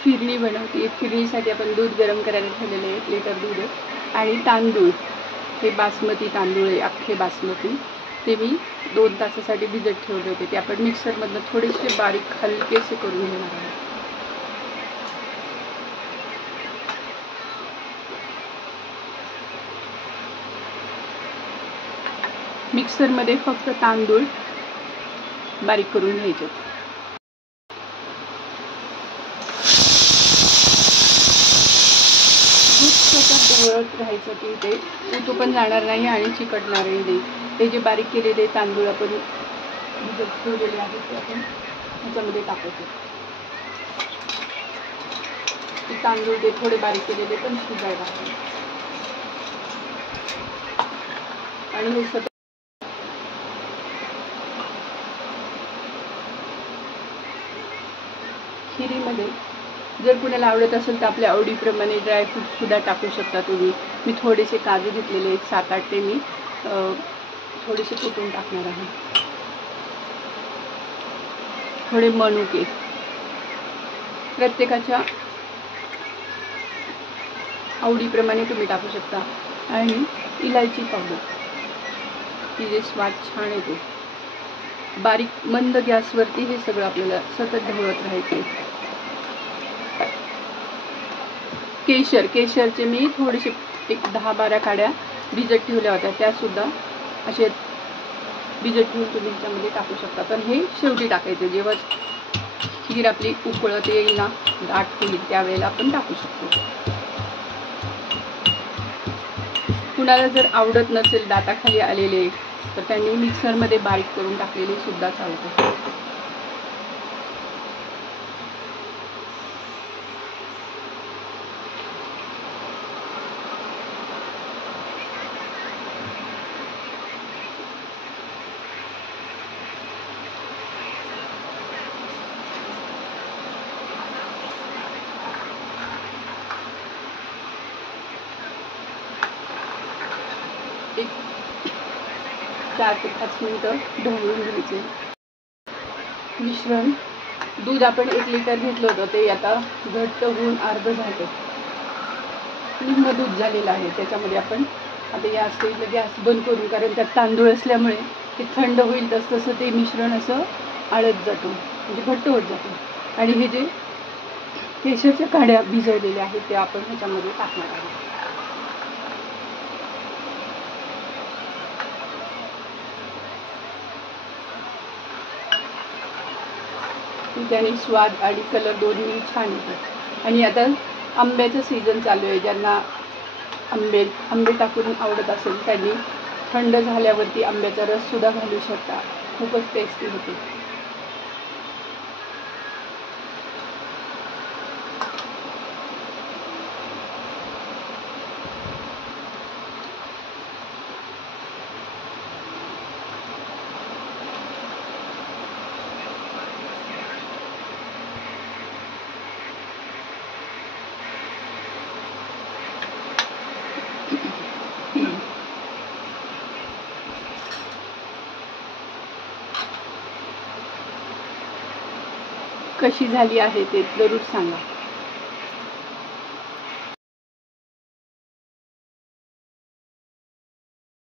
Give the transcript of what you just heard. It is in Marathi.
फिरणी बनवते. फिरणीसाठी आपण दूध गरम करायला ठेवलेलं आहे, 1 लिटर दूध आहे. आणि तांदूळ, हे बासमती तांदूळ आहे, अख्खे बासमती. ते मी 2 तासासाठी भिजत ठेवले होते. ते आपण मिक्सरमधनं थोडेसे बारीक हलकेसे करून घेणार आहोत. मिक्सरमध्ये फक्त तांदूळ बारीक करून घ्यायचे. ढवळत राहायचं की ते उतू पण जाणार नाही आणि चिकटणारही नाही. ते जे बारीक केलेले तांदूळ आपण भिजत ठेवलेले आहेत ते आपण ह्याच्यामध्ये टाकायचे. तांदूळ ते थोडे बारीक केलेले पण शिजायला हवे. आणि हे सगळं खिरीमध्ये जर कुणाला आवडत असेल तर आपल्या आवडीप्रमाणे ड्रायफ्रूट सुद्धा टाकू शकता तुम्ही. मी थोडेसे काजू घेतलेले आहेत, 7-8 ते मी थोडेसे कुटून टाकणार आहे. थोडे मनुके, प्रत्येकाच्या आवडीप्रमाणे तुम्ही टाकू शकता. आणि इलायची पावडर, तिचे स्वाद छान येतो. बारीक मंद गॅसवरती हे सगळं आपल्याला सतत ढवळत राहायचे. केशरचे मी थोडेसे 10-12 काड्या भिजत ठेवल्या होत्या, त्यासुद्धा असे भिजत ठेवून तुम्ही ह्याच्यामध्ये टाकू शकता. पण हे शेवटी टाकायचं, जेव्हा खीर आपली उकळत येईल ना, दाट होईल, त्यावेळेला आपण टाकू शकतो. कुणाला जर आवडत नसेल दाताखाली आलेले तर त्यांनी मिक्सरमध्ये बारीक करून टाकलेले सुद्धा चालतं. एक 4 ते 5 मिनिटं ढवळून घ्यायचे. मिश्रण दूध आपण 1 लिटर घेतलं होतं, ते आता घट्ट होऊन अर्ध झालं, निम्म दूध झालेलं आहे. त्याच्यामध्ये आपण आता या स्टेजला गॅस बंद करून, कारण त्यात तांदूळ असल्यामुळे ते थंड होईल तसं ते मिश्रण असं आळत जातं, म्हणजे घट्ट होत जातं. आणि हे जे केशरच्या काड्या भिजवलेल्या आहेत ते आपण ह्याच्यामध्ये टाकणार आहोत. त्याने स्वाद आणि कलर दोन्ही छान येतात. आणि आता आंब्याचं सीझन चालू आहे. ज्यांना आंबे टाकून आवडत असेल त्यांनी थंड झाल्यावरती आंब्याचा रस सुद्धा घालू शकता. खूपच टेस्टी होते. कशी झाली आहे ते जरूर सांगा.